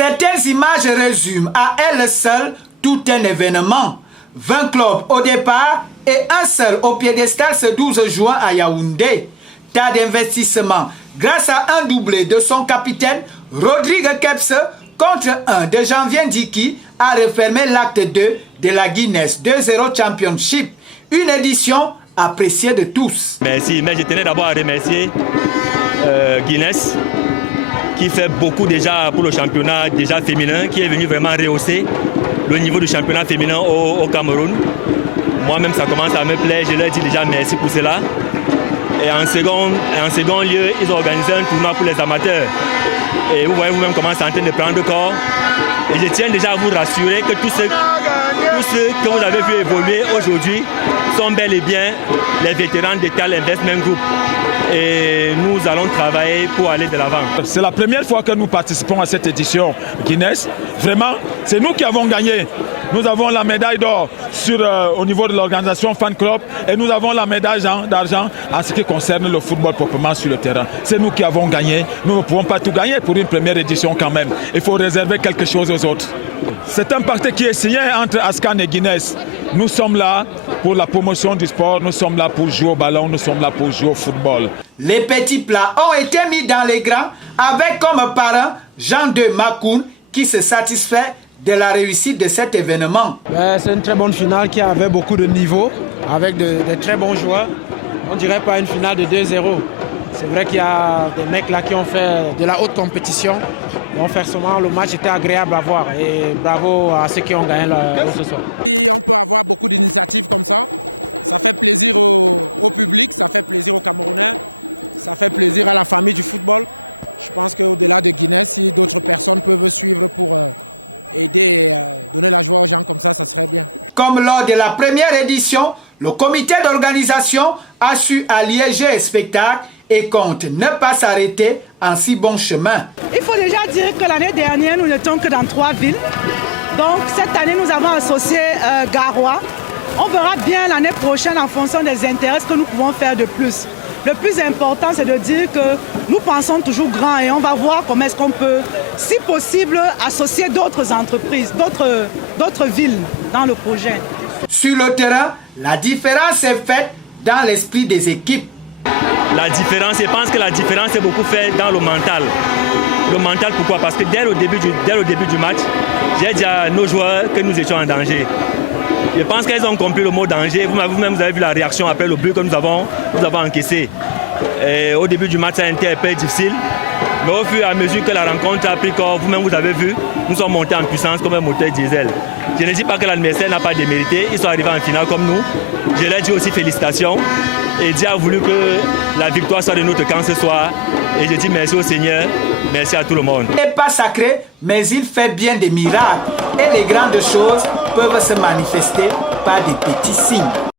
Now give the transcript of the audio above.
Certaines images résument à elles seules tout un événement. 20 clubs au départ et un seul au piédestal ce 12 juin à Yaoundé. Tas d'investissement grâce à un doublé de son capitaine Rodrigue Kepse contre un de Janvier Ndiki a refermé l'acte 2 de la Guinness 2-0 Championship. Une édition appréciée de tous. Merci, mais je tenais d'abord à remercier Guinness qui fait beaucoup déjà pour le championnat déjà féminin, qui est venu vraiment rehausser le niveau du championnat féminin au Cameroun. Moi-même, ça commence à me plaire. Je leur dis déjà merci pour cela. Et en second lieu, ils ont organisé un tournoi pour les amateurs. Et vous voyez vous-même comment c'est en train de prendre corps. Et je tiens déjà à vous rassurer que tous ceux que vous avez vu évoluer aujourd'hui sont bel et bien les vétérans de Tal Investment Group. Et nous allons travailler pour aller de l'avant. C'est la première fois que nous participons à cette édition Guinness. Vraiment, c'est nous qui avons gagné. Nous avons la médaille d'or au niveau de l'organisation Fan Club et nous avons la médaille d'argent en ce qui concerne le football proprement sur le terrain. C'est nous qui avons gagné. Nous ne pouvons pas tout gagner pour une première édition quand même. Il faut réserver quelque chose aux autres. C'est un pacte qui est signé entre Ascan et Guinness. Nous sommes là pour la promotion du sport, nous sommes là pour jouer au ballon, nous sommes là pour jouer au football. Les petits plats ont été mis dans les grands avec comme parrain Jean de Makoun qui se satisfait de la réussite de cet événement. C'est une très bonne finale qui avait beaucoup de niveaux, avec de très bons joueurs. On dirait pas une finale de 2-0. C'est vrai qu'il y a des mecs là qui ont fait de la haute compétition. Donc forcément, le match était agréable à voir. Et bravo à ceux qui ont gagné ce soir. Comme lors de la première édition, le comité d'organisation a su allier jeu et spectacle et compte ne pas s'arrêter en si bon chemin. Il faut déjà dire que l'année dernière, nous n'étions que dans 3 villes. Donc cette année, nous avons associé Garoua. On verra bien l'année prochaine en fonction des intérêts ce que nous pouvons faire de plus. Le plus important, c'est de dire que nous pensons toujours grand et on va voir comment est-ce qu'on peut, si possible, associer d'autres entreprises, d'autres villes dans le projet. Sur le terrain, la différence est faite dans l'esprit des équipes. La différence, je pense que la différence est beaucoup faite dans le mental. Le mental, pourquoi? Parce que dès le début du match, j'ai dit à nos joueurs que nous étions en danger. Je pense qu'ils ont compris le mot danger. Vous-même, vous avez vu la réaction après le but que nous avons encaissé. Et au début du match, ça a été un peu difficile. Mais au fur et à mesure que la rencontre a pris corps, vous-même, vous avez vu, nous sommes montés en puissance comme un moteur diesel. Je ne dis pas que l'adversaire n'a pas démérité. Ils sont arrivés en finale comme nous. Je leur dis aussi félicitations. Et Dieu a voulu que la victoire soit de notre camp ce soir. Et je dis merci au Seigneur, merci à tout le monde. Il n'est pas sacré, mais il fait bien des miracles. Et les grandes choses peuvent se manifester par des petits signes.